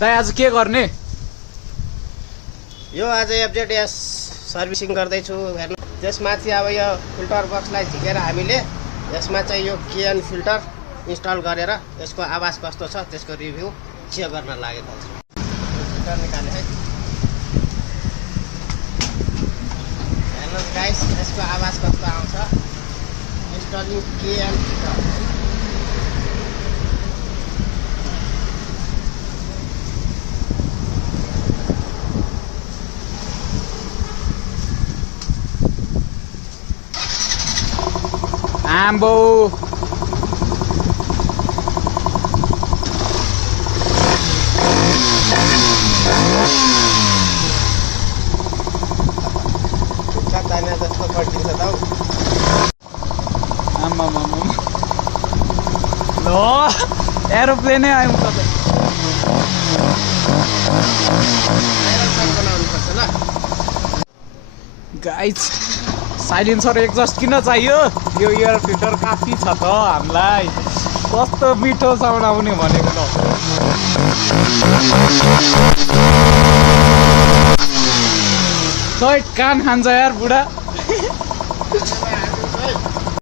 दाइ आज के गर्ने? यो आज एफजेडएस सर्भिसिङ गर्दैछु। हेर्नु, त्यसमाथि अब यो फिल्टर बक्सलाई झिकेर हामीले यसमा चाहिँ यो केएन फिल्टर इन्स्टल गरेर यसको आवाज कस्तो छ त्यसको रिभ्यू चेक गर्न लागेको छु। फिल्टर निकाले है। हेर्नुहोस् गाइस, यसको आवाज कस्तो आउँछ। Installing K N filter. आम्बो ताना जस्तो पड्किन्छ त हौ। आम्मा ल एरोप्लेनै आयौँ तपाईँ। बनाउनुपर्छ ल गाइस, साइलेन्सर एक्जस्ट किन चाहियो? यो एयर फिल्टर काफी छ त हामीलाई। कस्तो मिठो साउन्ड आउने भनेको त। कान खान्छ यार बुढा।